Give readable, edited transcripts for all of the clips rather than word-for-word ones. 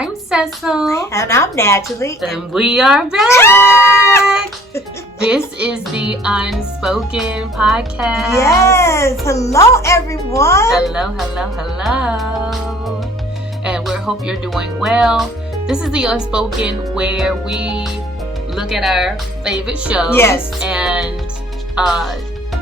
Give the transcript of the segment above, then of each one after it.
I'm Cecil. And I'm Natalie. And we are back. This is the Unspoken podcast. Yes. Hello, everyone. Hello. And we hope you're doing well. This is the Unspoken, where we look at our favorite shows. Yes. And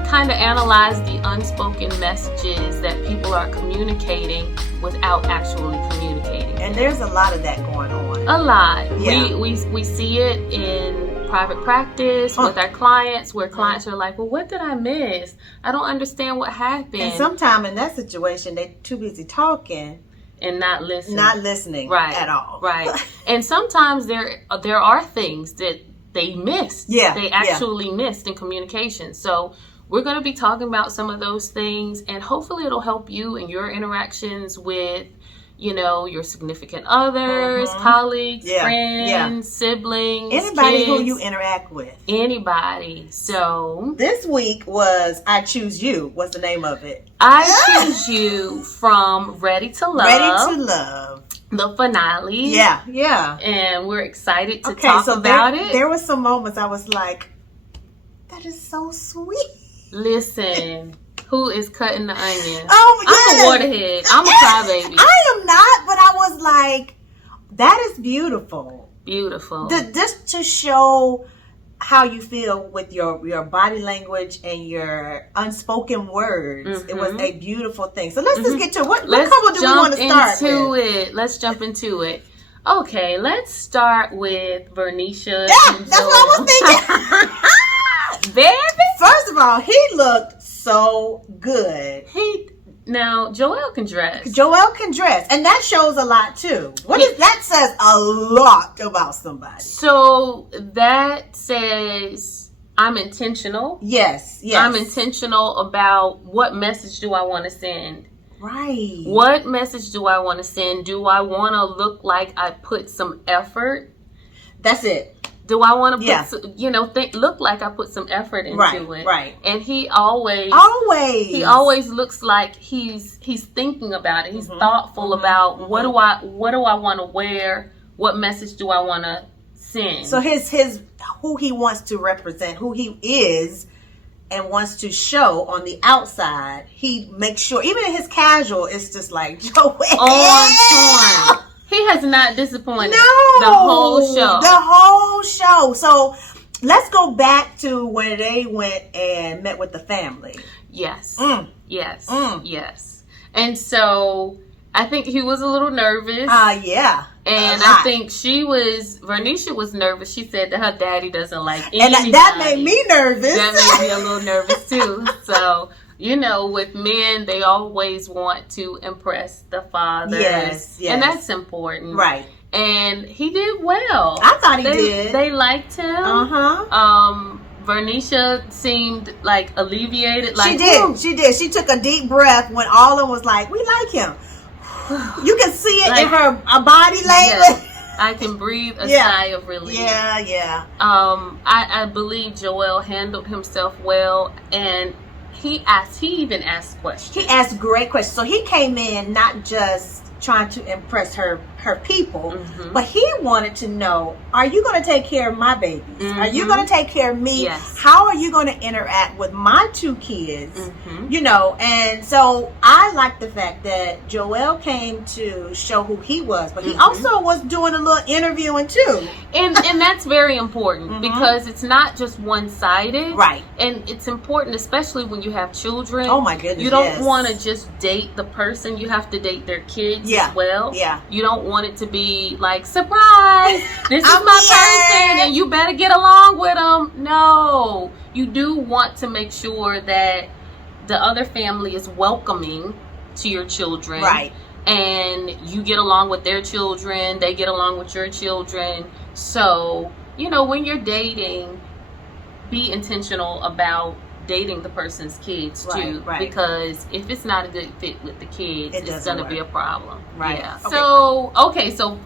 kind of analyze the unspoken messages that people are communicating without actually communicating. And there's a lot of that going on. A lot. Yeah. We see it in private practice with our clients, where clients are like, well, what did I miss? I don't understand what happened. And sometimes in that situation, they're too busy talking and not listening. Right. At all. Right. And sometimes there are things that they missed. Yeah. They actually missed in communication. So we're going to be talking about some of those things, and hopefully it'll help you in your interactions with, your significant others, colleagues, friends, siblings, anybody kids, who you interact with. Anybody. So this week was I Choose You. What's the name of it? I Choose You from Ready to Love. The finale. Yeah. And we're excited to talk about it. There were some moments I was like, that is so sweet. Listen, who is cutting the onion? Oh, yes. I'm a waterhead. I'm a crybaby. I am not, but I was like, that is beautiful. Beautiful. Just to show how you feel with your body language and your unspoken words. Mm-hmm. It was a beautiful thing. So let's just get to it. What couple do we want to start with? Let's jump into it. Okay, let's start with Vernisha. Yeah, that's what I was thinking. Baby. First of all, he looked so good. Now, Joel can dress. And that shows a lot too. That says a lot about somebody. So that says I'm intentional. Yes. I'm intentional about what message do I want to send. Right. What message do I want to send? Do I want to look like I put some effort? That's it. Do I want to put, look like I put some effort into it? Right. And he always looks like he's thinking about it. He's thoughtful about what do I want to wear? What message do I want to send? So his who he wants to represent, who he is, and wants to show on the outside. He makes sure, even in his casual, it's just like Joel on point. He has not disappointed. No. The whole show. So let's go back to where they went and met with the family. Yes. Yes. And so I think he was a little nervous. Yeah. And I think Vernisha was nervous. She said that her daddy doesn't like anybody. And that made me nervous. That made me a little nervous too. So, with men, they always want to impress the fathers. Yes. And that's important. Right. And he did well. I thought he did. They liked him. Vernisha seemed like alleviated. Like, She did. She took a deep breath when all of them was like, we like him. You can see it in her body language. Yes, I can breathe a sigh of relief. Yeah. I believe Joel handled himself well, and he even asked questions. He asked great questions. So he came in not just trying to impress her people, but he wanted to know, are you going to take care of my babies? Are you going to take care of me? Yes. How are you going to interact with my two kids? And so I like the fact that Joel came to show who he was, but he also was doing a little interviewing too. And that's very important because it's not just one-sided. Right. And it's important, especially when you have children. Oh my goodness. You don't want to just date the person. You have to date their kids as well. Yeah. You don't want it to be like, surprise, this is my person and you better get along with them. No. You do want to make sure that the other family is welcoming to your children. Right. And you get along with their children. They get along with your children. So, when you're dating, be intentional about dating the person's kids too. Right. Because if it's not a good fit with the kids, it's going to be a problem. Right. Yeah. So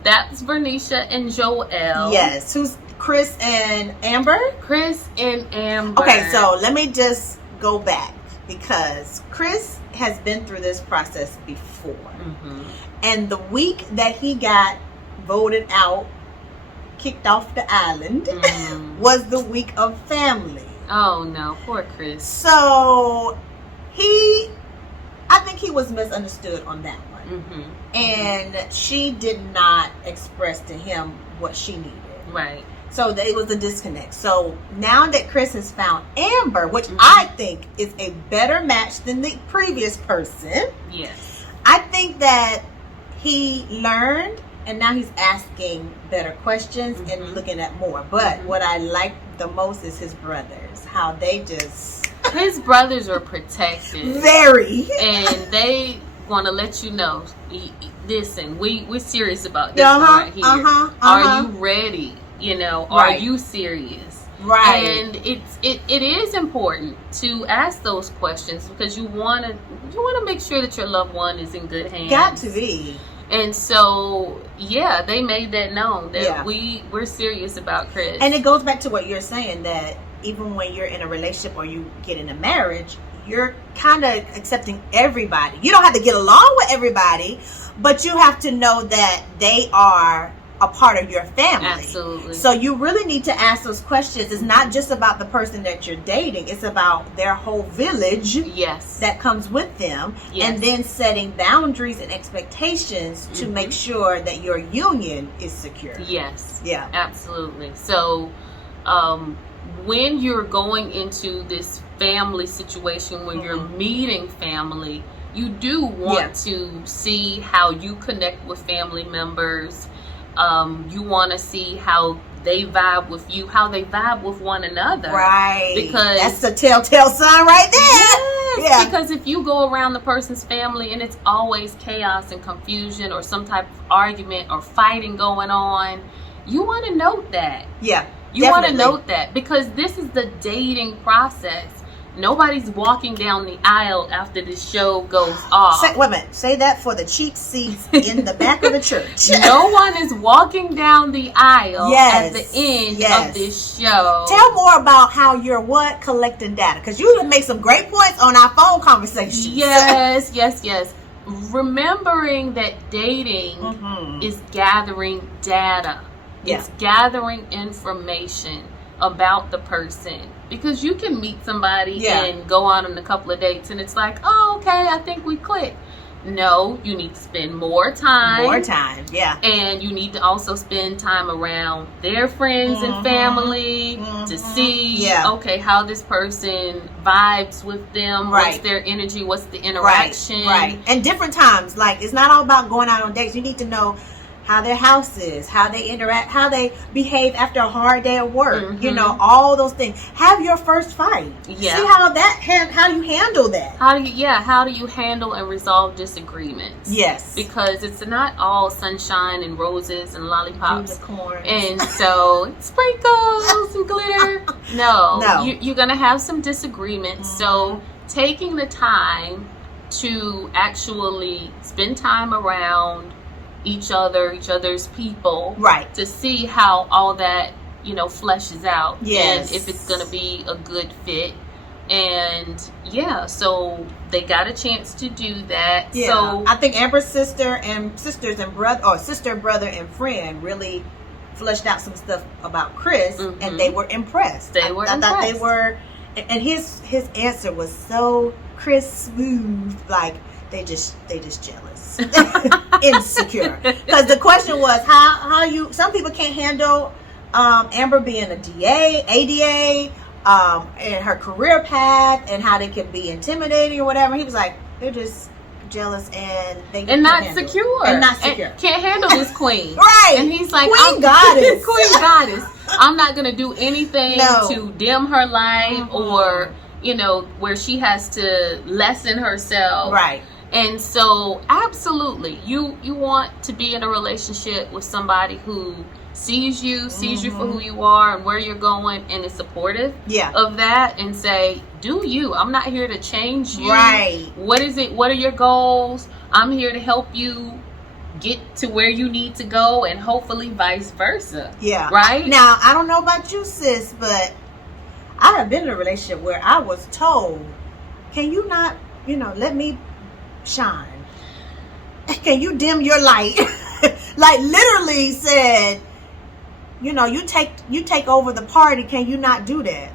that's Vernisha and Joel. Yes. Who's Chris and Amber? Chris and Amber. Okay, so let me just go back, because Chris has been through this process before. And the week that he got voted out, kicked off the island, was the week of family. Oh no, poor Chris. So I think he was misunderstood on that one. And she did not express to him what she needed. Right. So it was a disconnect. So now that Chris has found Amber, which I think is a better match than the previous person. Yes. I think that he learned, and now he's asking better questions and looking at more. But what I like the most is his brothers. How they just... His brothers are protected. Very. And they want to let you know, listen, we're serious about this one right here. Are you ready? You know, are you serious? Right. And it is important to ask those questions because you want to make sure that your loved one is in good hands. Got to be. And so, yeah, they made that known that we're serious about Chris. And it goes back to what you're saying, that even when you're in a relationship or you get in a marriage, you're kind of accepting everybody. You don't have to get along with everybody, but you have to know that they are a part of your family. Absolutely. So you really need to ask those questions. It's not just about the person that you're dating. It's about their whole village that comes with them. And then setting boundaries and expectations to make sure that your union is secure. Yes. Yeah. Absolutely. So when you're going into this family situation, when you're meeting family, you do want to see how you connect with family members. You want to see how they vibe with you, how they vibe with one another. Right. Because that's the telltale sign right there. Yes, because if you go around the person's family and it's always chaos and confusion or some type of argument or fighting going on, you want to note that. Yeah. You want to note that because this is the dating process. Nobody's walking down the aisle after the show goes off. Wait a minute. Say that for the cheap seats in the back of the church. No one is walking down the aisle at the end of this show. Tell more about how you're collecting data. Because you make some great points on our phone conversations. Yes. Remembering that dating is gathering data. It's gathering information about the person. Because you can meet somebody and go on a couple of dates and it's like, oh, okay, I think we click. No, you need to spend more time. And you need to also spend time around their friends and family to see, okay, how this person vibes with them. What's their energy? What's the interaction? Right. And different times. Like, it's not all about going out on dates. You need to know how their house is, how they interact, how they behave after a hard day of work. You know, all those things. Have your first fight. See how you handle that. How do you handle and resolve disagreements? Yes. Because it's not all sunshine and roses and lollipops. Unicorns. And so sprinkles and glitter. No. You're gonna have some disagreements. So taking the time to actually spend time around each other's people, to see how all that fleshes out, and if it's gonna be a good fit. And so they got a chance to do that. So I think Amber's sister, brother, and friend really fleshed out some stuff about Chris, and they were impressed. I thought they were, and his answer was so Chris smooth, like they just jealous. Insecure. Because the question was how you, some people can't handle Amber being a ADA, and her career path, and how they can be intimidating or whatever. He was like, they're just jealous and not secure. Can't handle this queen. Right. And he's like, Queen goddess. Queen goddess. I'm not gonna do anything to dim her light or where she has to lessen herself. Right. And so, absolutely, you want to be in a relationship with somebody who sees you for who you are and where you're going, and is supportive of that, and say, do you? I'm not here to change you. Right. What is it? What are your goals? I'm here to help you get to where you need to go, and hopefully vice versa. Yeah. Right? Now, I don't know about you, sis, but I have been in a relationship where I was told, can you not, let me shine? Can you dim your light like literally said, you know, you take over the party. Can you not do that?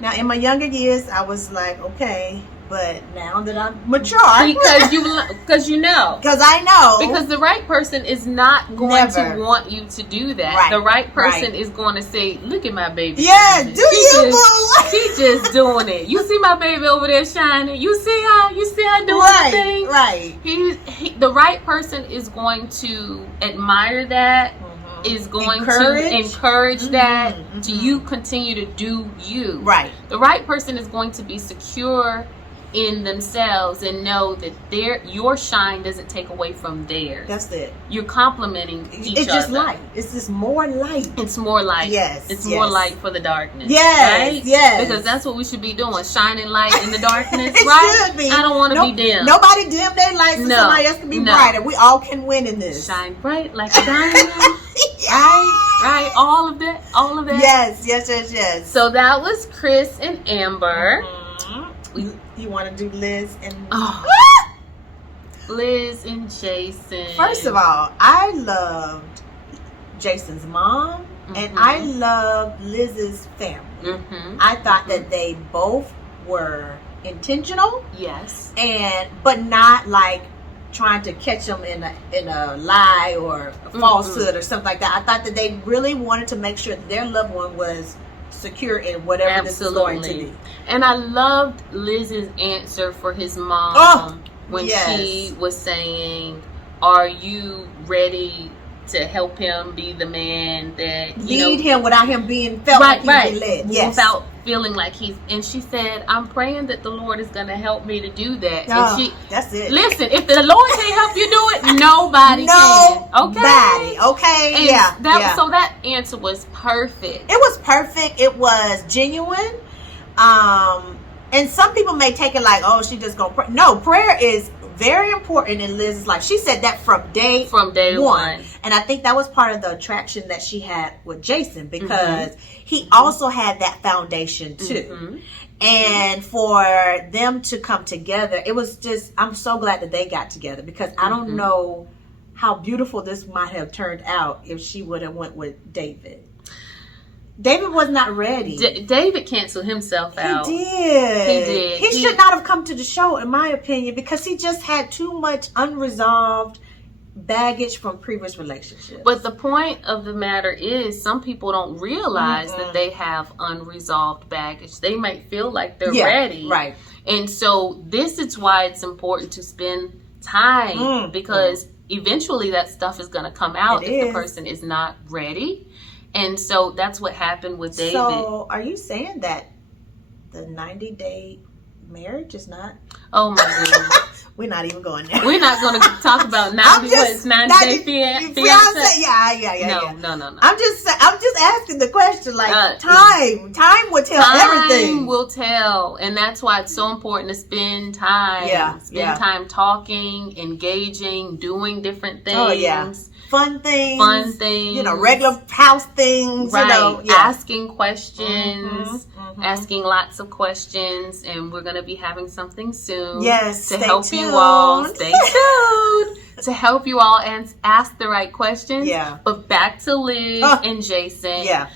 Now, in my younger years, I was like, okay. But now that I'm mature, because I know, because the right person is not going to want you to do that. Right. The right person is going to say, "Look at my baby." Yeah, do you, boo? She just doing it. You see my baby over there shining. You see her doing the thing. Right. The right person is going to admire that. Is going to encourage that to you continue to do you. Right. The right person is going to be secure in themselves and know that your shine doesn't take away from theirs. That's it. You're complimenting each other. It's just light. It's just more light. It's more light. Yes. It's more light for the darkness. Yes. Right? Yes. Because that's what we should be doing. Shining light in the darkness. It right? should be. I don't want to be dim. Nobody dim their lights so somebody else can be brighter. We all can win in this. Shine bright like a diamond. Right. All of that. Yes. So that was Chris and Amber. You want to do Liz and Liz and Jason. First of all, I loved Jason's mom and I loved Liz's family. I thought that they both were intentional. Yes. But not like trying to catch them in a lie or a falsehood or something like that. I thought that they really wanted to make sure that their loved one was secure in whatever this is going to be. And I loved Liz's answer for his mom when she was saying, "Are you ready to help him be the man that lead him without him being felt like he's been led?" Yes. Without feeling like he's. And she said, "I'm praying that the Lord is going to help me to do that." And that's it. Listen, if the Lord can't help you do it, nobody can. Okay. And so that answer was perfect. It was perfect. It was genuine. And some people may take it like, oh, she just gonna pray. No, prayer is very important in Liz's life. She said that from day one. And I think that was part of the attraction that she had with Jason, because he also had that foundation too. And for them to come together, it was just, I'm so glad that they got together, because I don't know how beautiful this might have turned out if she would have went with David. David was not ready. David canceled himself out. He did. He should not have come to the show, in my opinion, because he just had too much unresolved baggage from previous relationships. But the point of the matter is, some people don't realize that they have unresolved baggage. They might feel like they're ready. Right. And so this is why it's important to spend time, because eventually that stuff is going to come out if the person is not ready. And so that's what happened with David. So are you saying that the 90-day marriage is not? Oh my goodness. We're not even going there. We're not going to talk about 90-day fiance. Yeah. No. I'm just asking the question. Like time will tell everything. Time will tell, and that's why it's so important to spend time. Spend time talking, engaging, doing different things. Oh yeah. Fun things. Regular house things. Right. Asking questions. Asking lots of questions, and we're going to be having something soon. Yes. To help you all. Stay tuned. To help you all and ask the right questions. Yeah. But back to Liz and Jason. Yeah.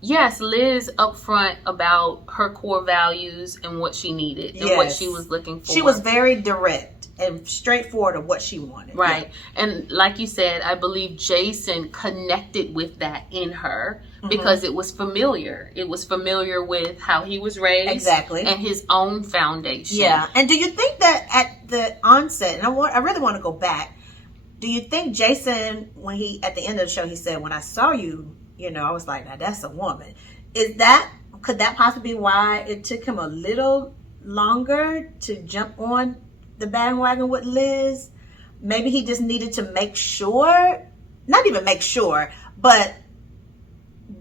Yes, Liz upfront about her core values and what she needed and what she was looking for. She was very direct and straightforward of what she wanted. Right. And like you said, I believe Jason connected with that in her because it was familiar. It was familiar with how he was raised. Exactly. And his own foundation. Yeah. And do you think that at the onset, and I really want to go back, do you think Jason, when at the end of the show, he said, when I saw you, I was like, now that's a woman. Could that possibly be why it took him a little longer to jump on the bandwagon with Liz? Maybe he just needed to make sure, not even make sure, but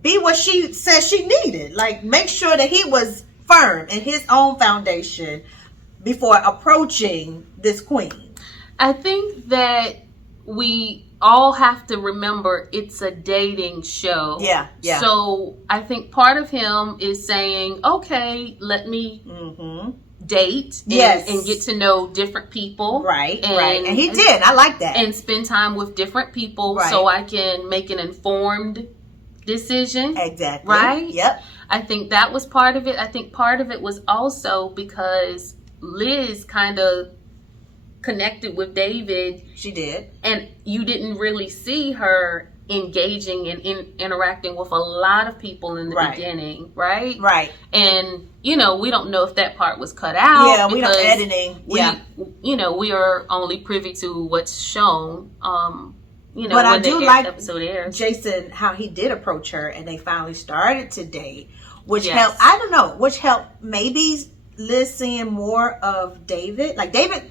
be what she said she needed. Like, make sure that he was firm in his own foundation before approaching this queen. I think that we all have to remember it's a dating show. Yeah. So I think part of him is saying, okay, let me date and get to know different people. Right. And he did. I like that. And spend time with different people so I can make an informed decision. Exactly. Right? Yep. I think that was part of it. I think part of it was also because Liz kind of connected with David. She did. And you didn't really see her engaging and interacting with a lot of people in the beginning, right? Right. And, we don't know if that part was cut out. Yeah, we don't editing. We are only privy to what's shown, but when I do like episode airs. Jason, how he did approach her and they finally started to date, which helped, I don't know, which helped maybe Liz seeing more of David. Like David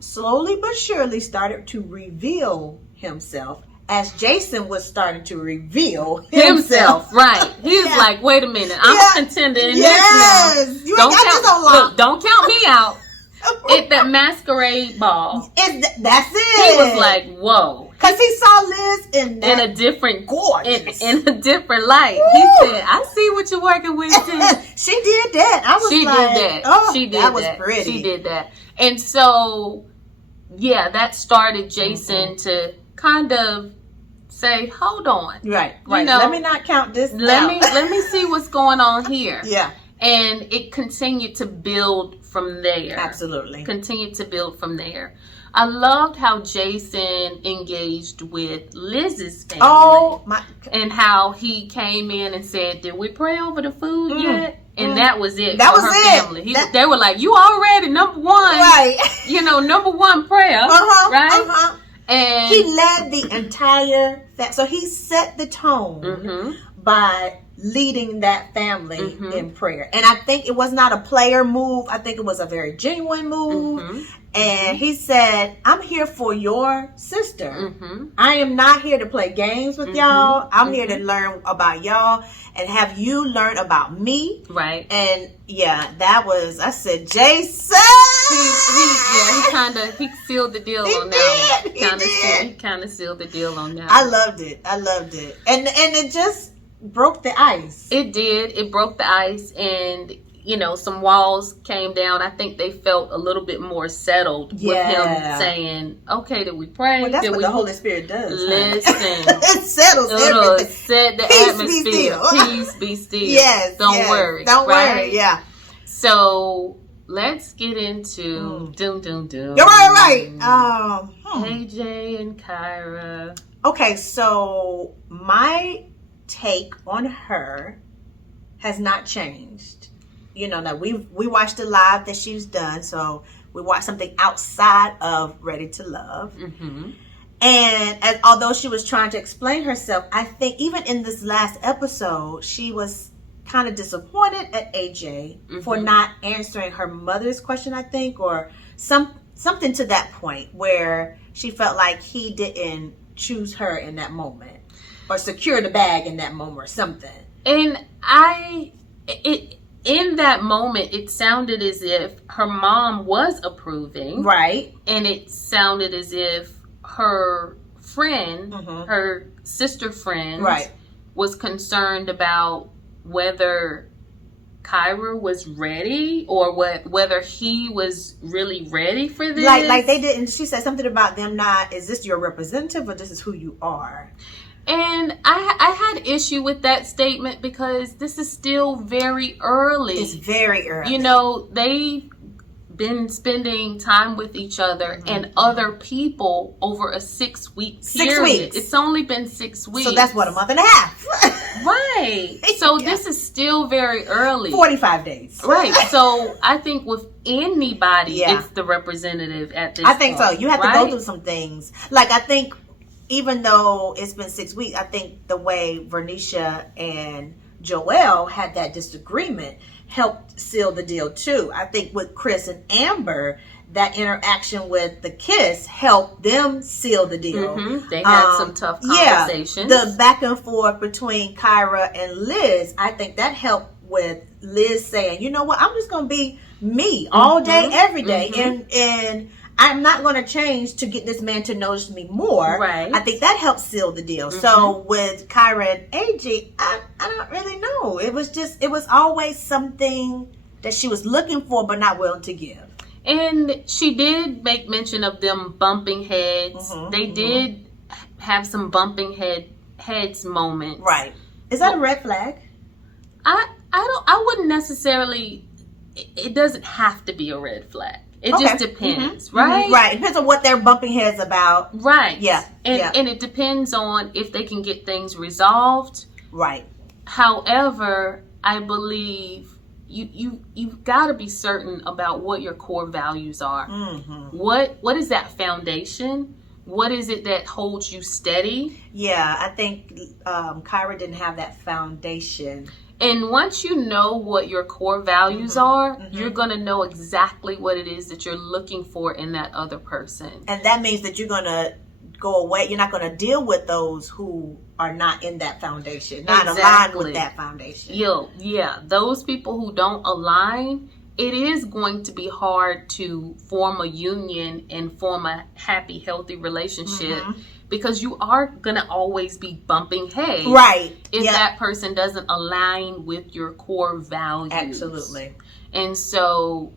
slowly but surely started to reveal himself as Jason was starting to reveal himself. Right. He was like, wait a minute, I'm contending in this now. You ain't got this on lock. Look, don't count me out. That masquerade ball. That's it. He was like, whoa. Because he saw Liz in a different gorgeous. In a different light. Woo! He said, I see what you're working with. She did that. She did that. Oh, she did that. Was pretty. She did that. And so, that started Jason to kind of say, hold on. Right. Let me not count this. Let me see what's going on here. Yeah. And it continued to build from there. Absolutely. Continued to build from there. I loved how Jason engaged with Liz's family. Oh, my. And how he came in and said, did we pray over the food yet? And that was it. That was her family. They were like, you already number one. Right. Number one prayer. Right? And he led the entire so he set the tone by leading that family in prayer. And I think it was not a player move. I think it was a very genuine move. And he said, I'm here for your sister. I am not here to play games with y'all. I'm here to learn about y'all and have you learn about me. Right. And that was, I said, Jason! He sealed the deal on that one. He kind of sealed the deal on that one. I loved it. And it just broke the ice. It did. It broke the ice, and some walls came down. I think they felt a little bit more settled with him saying, okay, did we pray? Well, that's what the Holy Spirit does. Listen. It settles everything. Set the Peace atmosphere. Peace be still. Yes. Don't worry. Don't worry. Yeah. So let's get into doom. You're right. AJ and Kyra. Okay, so my take on her has not changed. That we watched the live that she's done, so we watched something outside of Ready to Love. And although she was trying to explain herself, I think even in this last episode, she was kind of disappointed at AJ for not answering her mother's question, I think, or something to that point where she felt like he didn't choose her in that moment or secure the bag in that moment or something. And in that moment, it sounded as if her mom was approving. Right. And it sounded as if her friend, her sister friend, was concerned about whether Kyra was ready or whether he was really ready for this. Like they didn't. She said something about them not, is this your representative or this is who you are? And I had issue with that statement because this is still very early. It's very early. They've been spending time with each other and other people over a 6-week period. 6 weeks. It's only been 6 weeks. So that's what, a month and a half. Right. So this is still very early. 45 days. Right. So I think with anybody, it's the representative at this point. I think so. You have to go through some things. Like, I think even though it's been 6 weeks, I think the way Vernisha and Joelle had that disagreement helped seal the deal too. I think with Chris and Amber, that interaction with the kiss helped them seal the deal. They had some tough conversations. The back and forth between Kyra and Liz, I think that helped with Liz saying, you know what, I'm just going to be me all day, every day. And I'm not going to change to get this man to notice me more. Right. I think that helped seal the deal. So with Kyra and AJ, I don't really know. It was always something that she was looking for but not willing to give. And she did make mention of them bumping heads. They did have some bumping heads moments. Right. Is that a red flag? I wouldn't necessarily, it doesn't have to be a red flag. It just depends, right? Right. It depends on what they're bumping heads about. Right. Yeah. And it depends on if they can get things resolved. Right. However, I believe you've got to be certain about what your core values are. What is that foundation? What is it that holds you steady? Yeah, I think Kyra didn't have that foundation. And once you know what your core values are, you're going to know exactly what it is that you're looking for in that other person. And that means that you're going to go away. You're not going to deal with those who are not in that foundation, not aligned with that foundation. Yeah, those people who don't align, it is going to be hard to form a union and form a happy, healthy relationship because you are going to always be bumping heads. Right. If that person doesn't align with your core values. Absolutely. And so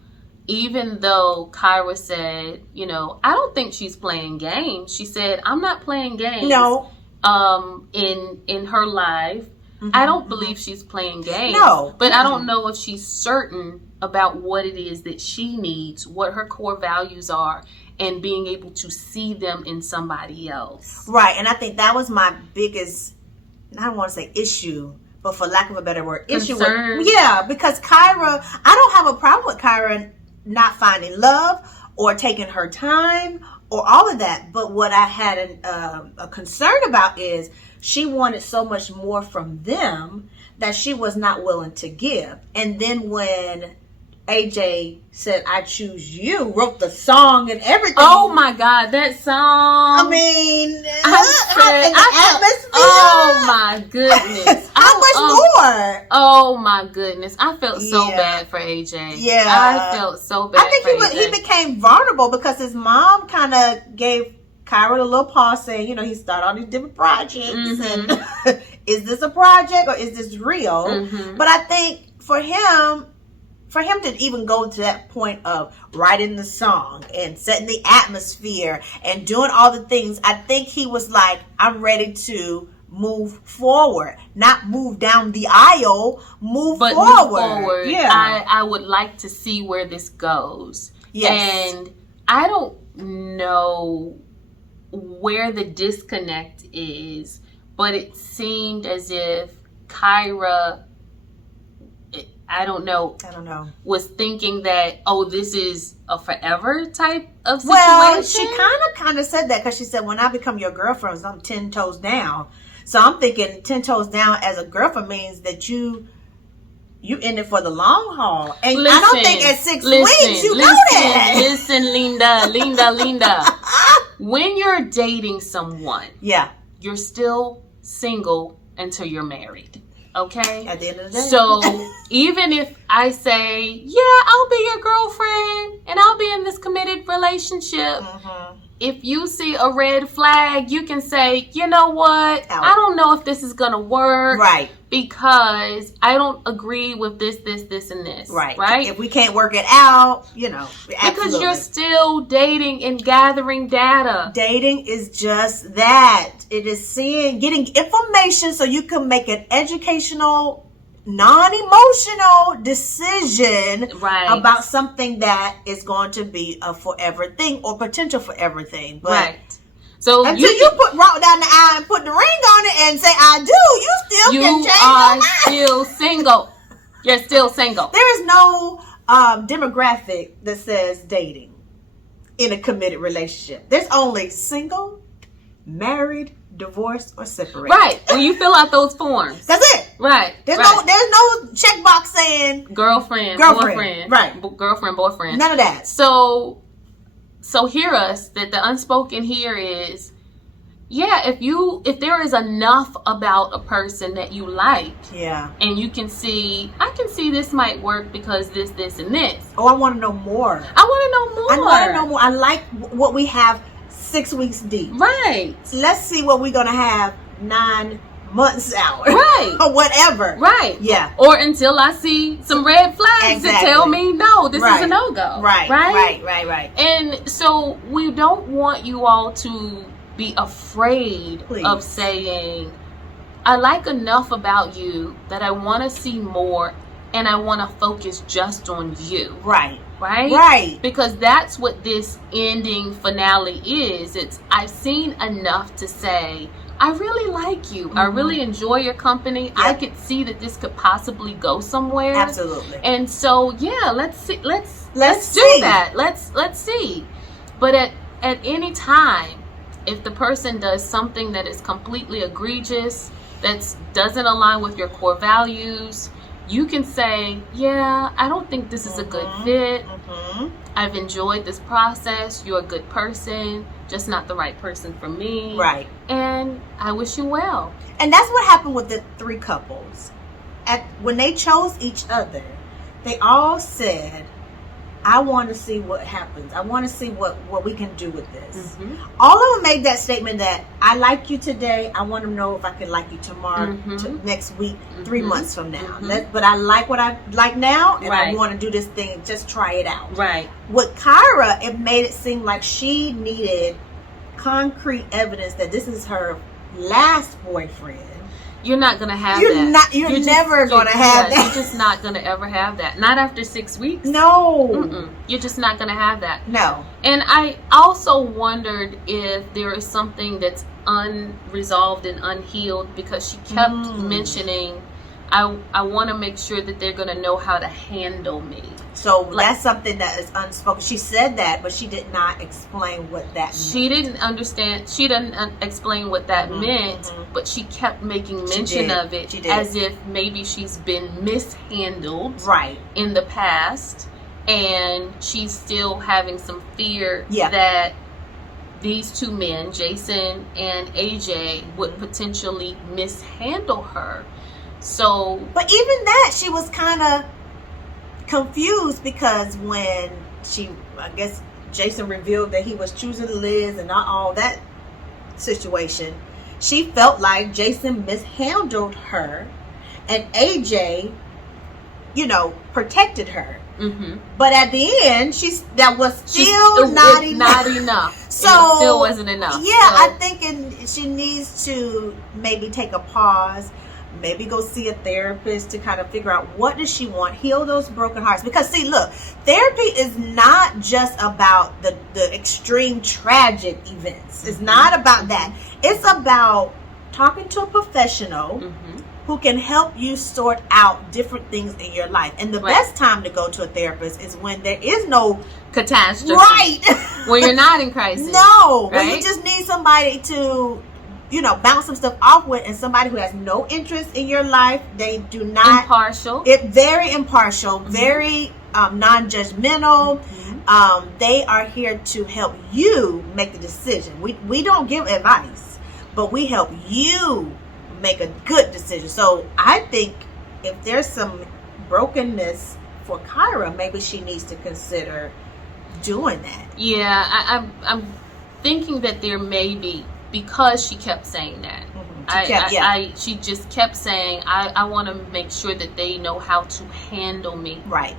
even though Kyra said, I don't think she's playing games. She said, I'm not playing games. No. In her life. I don't believe she's playing games. No. But I don't know if she's certain about what it is that she needs, what her core values are, and being able to see them in somebody else. Right. And I think that was my biggest, I don't want to say issue, but for lack of a better word, concern. Issue. Yeah, because Kyra, I don't have a problem with Kyra not finding love or taking her time or all of that. But what I had a concern about is she wanted so much more from them that she was not willing to give. And then when AJ said, I choose you, wrote the song and everything. Oh my God, that song. I mean, atmosphere. Oh my goodness. How much more? Oh my goodness. I felt so bad for AJ. Yeah. I felt so bad. I think he became vulnerable because his mom kind of gave Kyra a little pause saying, he started all these different projects. And is this a project or is this real? But I think for him to even go to that point of writing the song and setting the atmosphere and doing all the things, I think he was like, I'm ready to move forward, not move down the aisle, move forward. Yeah. I would like to see where this goes. Yes. And I don't know where the disconnect is, but it seemed as if Kyra, I don't know, was thinking that, this is a forever type of situation. Well, she kind of said that because she said, when I become your girlfriend, I'm 10 toes down. So I'm thinking 10 toes down as a girlfriend means that you in it for the long haul. And I don't think at 6 weeks you know that. Listen, Linda. When you're dating someone, you're still single until you're married. Okay? At the end of the day. So even if I say, I'll be your girlfriend and I'll be in this committed relationship, if you see a red flag, you can say, you know what? I don't know if this is going to work. Right. Because I don't agree with this, and this. Right. Right? If we can't work it out, Because absolutely. you're still dating and gathering data. Dating is just that. It is getting information so you can make an educational, non-emotional decision about something that is going to be a forever thing or potential forever thing. But so until you walk down the aisle and put the ring on it and say I do, you still can change your mind. Still single. You're still single. There is no demographic that says dating in a committed relationship. There's only single, married, divorced, or separated. Right. When you fill out those forms. That's it. Right. There's no checkbox saying girlfriend, boyfriend. Right. Girlfriend, boyfriend. None of that. So hear us that the unspoken here is, if there is enough about a person that you like, and you can see, I can see this might work because this, and this. Oh, I want to know more. I want to know more. I like what we have 6 weeks deep. Right. Let's see what we're going to have 9 month's salary. Right. Or whatever. Right. Yeah. Or until I see some red flags that tell me, no, this is a no-go. Right. Right. And so we don't want you all to be afraid of saying, I like enough about you that I want to see more, and I want to focus just on you. Right. Because that's what this ending finale is. It's, I've seen enough to say, I really like you. I really enjoy your company. I could see that this could possibly go somewhere. Absolutely. And so, yeah, let's see. Let's do that. Let's see. But at any time, if the person does something that is completely egregious, that doesn't align with your core values, you can say, yeah, I don't think this is a good fit. I've enjoyed this process. You're a good person, just not the right person for me. Right. And I wish you well. And that's what happened with the 3 couples. When they chose each other, they all said, I want to see what happens. I want to see what we can do with this. All of them made that statement that I like you today. I want to know if I can like you tomorrow, next week, 3 months from now. But I like what I like now, and I want to do this thing. Just try it out. Right. With Kyra, it made it seem like she needed concrete evidence that this is her last boyfriend. You're not going to have that. You're never going to have that. You're just not going to ever have that. Not after 6 weeks. No. You're just not going to have that. No. And I also wondered if there is something that's unresolved and unhealed, because she kept mentioning, I want to make sure that they're going to know how to handle me. So that's something that is unspoken. She said that, but she did not explain what that meant. She didn't understand. She didn't explain what that meant, but she kept making mention of it as if maybe she's been mishandled in the past, and she's still having some fear that these 2 men, Jason and AJ, would potentially mishandle her. So, but even that, she was kind of confused, because when I guess Jason revealed that he was choosing Liz and not all that situation, she felt like Jason mishandled her, and AJ, protected her. But at the end, that was still not enough. So it still wasn't enough. Yeah, I think she needs to maybe take a pause. Maybe go see a therapist to kind of figure out what does she want, heal those broken hearts. Because see, look, therapy is not just about the extreme tragic events. It's not about that. It's about talking to a professional who can help you sort out different things in your life. And the best time to go to a therapist is when there is no catastrophe. Right. When you're not in crisis. No. When you just need somebody to bounce some stuff off with, and somebody who has no interest in your life. They do not impartial. Very impartial, very non-judgmental. They are here to help you make the decision. We don't give advice, but we help you make a good decision. So I think if there's some brokenness for Kyra, maybe she needs to consider doing that. Yeah, I'm thinking that there may be, because she kept saying that. She just kept saying, I want to make sure that they know how to handle me. Right.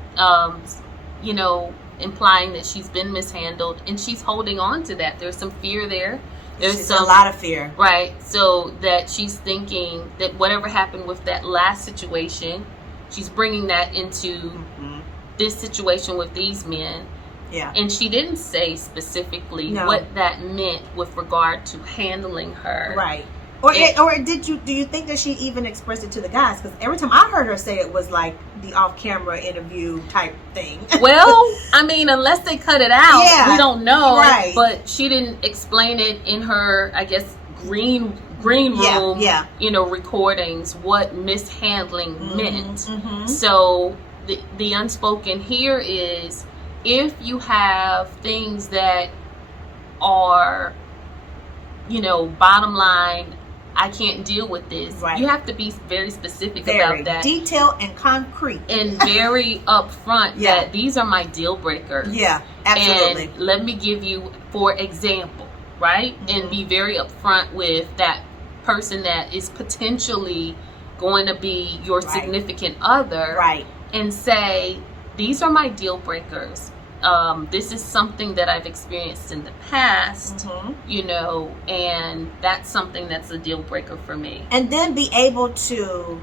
Implying that she's been mishandled, and she's holding on to that. There's some fear there. There's a lot of fear. Right. So that she's thinking that whatever happened with that last situation, she's bringing that into this situation with these men. Yeah. And she didn't say specifically what that meant with regard to handling her. Right. Or do you think that she even expressed it to the guys? Because every time I heard her say it was like the off-camera interview type thing. Well, I mean, unless they cut it out, we don't know. Right. But she didn't explain it in her, I guess, green room, recordings, what mishandling meant. So the unspoken here is, if you have things that are, bottom line, I can't deal with this. Right. You have to be very specific about that. Detailed and concrete. And very upfront that these are my deal breakers. Yeah, absolutely. And let me give you, for example, right? And be very upfront with that person that is potentially going to be your right. significant other, right. and say, these are my deal breakers. This is something that I've experienced in the past, you know, and that's something that's a deal breaker for me. And then be able to,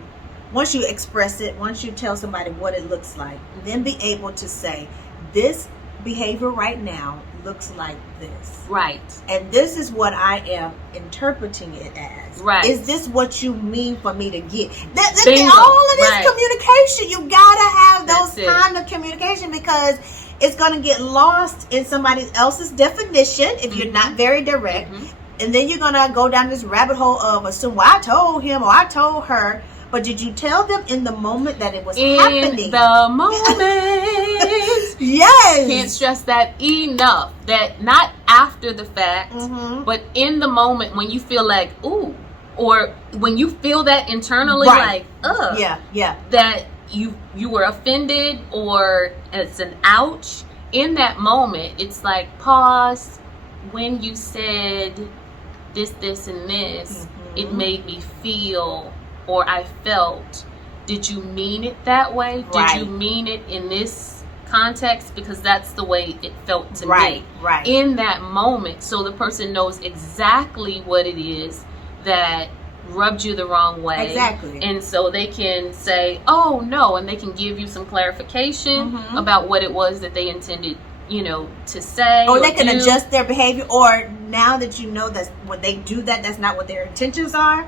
once you express it, once you tell somebody what it looks like, then be able to say, this behavior right now looks like this. Right. And this is what I am interpreting it as. Right. Is this what you mean for me to get? Bingo. All of this right. communication, you gotta have That's those kind of communication, because it's going to get lost in somebody else's definition if you're not very direct. And then you're going to go down this rabbit hole of assume, well, I told him or I told her. But did you tell them in the moment that it was happening? In the moment. Yes. Can't stress that enough. That not after the fact, but in the moment when you feel like, ooh, or when you feel that internally, right. like, ugh. Yeah. That you were offended, or it's an ouch. In that moment, it's like, pause. When you said this and this, it made me feel, or I felt. Did you mean it that way? Right. Did you mean it in this context? Because that's the way it felt to me. Right. In that moment, so the person knows exactly what it is that rubbed you the wrong way. Exactly. And so they can say, oh no, and they can give you some clarification about what it was that they intended, you know, to say. Or they can adjust their behavior, or now that you know that when they do that, that's not what their intentions are.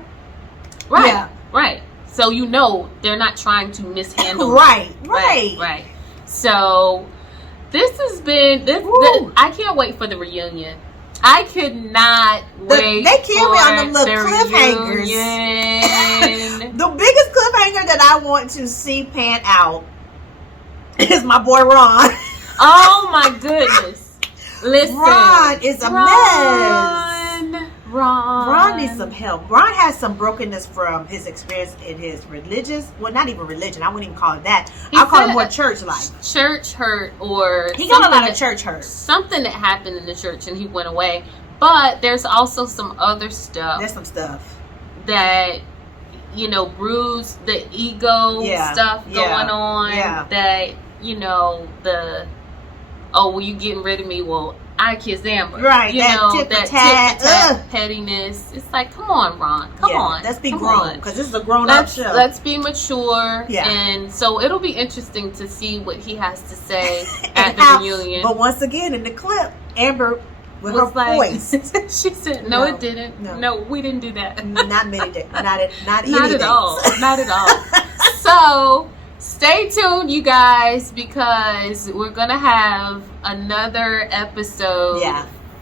Right. Yeah. Right. So you know they're not trying to mishandle. Right. So this has been I can't wait for the reunion. I could not wait. They killed me on them little cliffhangers. The biggest cliffhanger that I want to see pan out is my boy Ron. Oh my goodness! Listen, Ron is a mess. Ron needs some help. Ron has some brokenness from his experience in his religious, well, not even religion. I wouldn't even call it that. I'll call it more church life. Church hurt, or he got a lot of church hurt. Something that happened in the church and he went away. But there's also some other stuff. There's some stuff that, you know, bruise the ego stuff going on. Yeah. That, you know, well, you getting rid of me? Well, I kiss Amber. Right. You that know, tit that for tat pettiness. It's like, come on, Ron. Come on. Let's be grown, because this is a grown-up show. Let's be mature. Yeah. And so it'll be interesting to see what he has to say at the reunion. But once again, in the clip, Amber with her voice, she said, "No, it didn't. No, we didn't do that. Not many days. Not at all. Not at all." So stay tuned, you guys, because we're gonna have another episode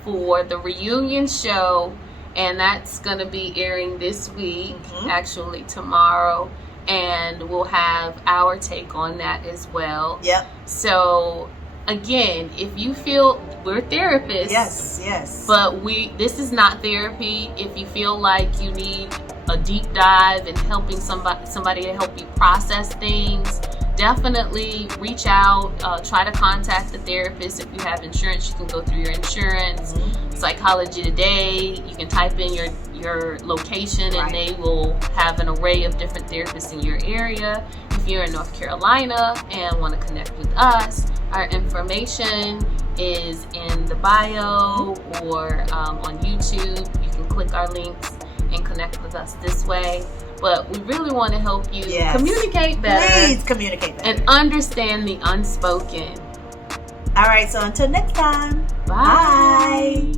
for the reunion show, and that's gonna be airing this week, actually tomorrow, and we'll have our take on that as well. Yep. So again, if you feel, we're therapists, yes, but this is not therapy. If you feel like you need a deep dive and helping somebody to help you process things, definitely reach out. Try to contact the therapist. If you have insurance, you can go through your insurance. Psychology Today, you can type in your location, and they will have an array of different therapists in your area. If you're in North Carolina and want to connect with us, our information is in the bio or on YouTube. You can click our links and connect with us this way. But we really want to help you communicate better. Please communicate better. And understand the unspoken. All right, so until next time. Bye.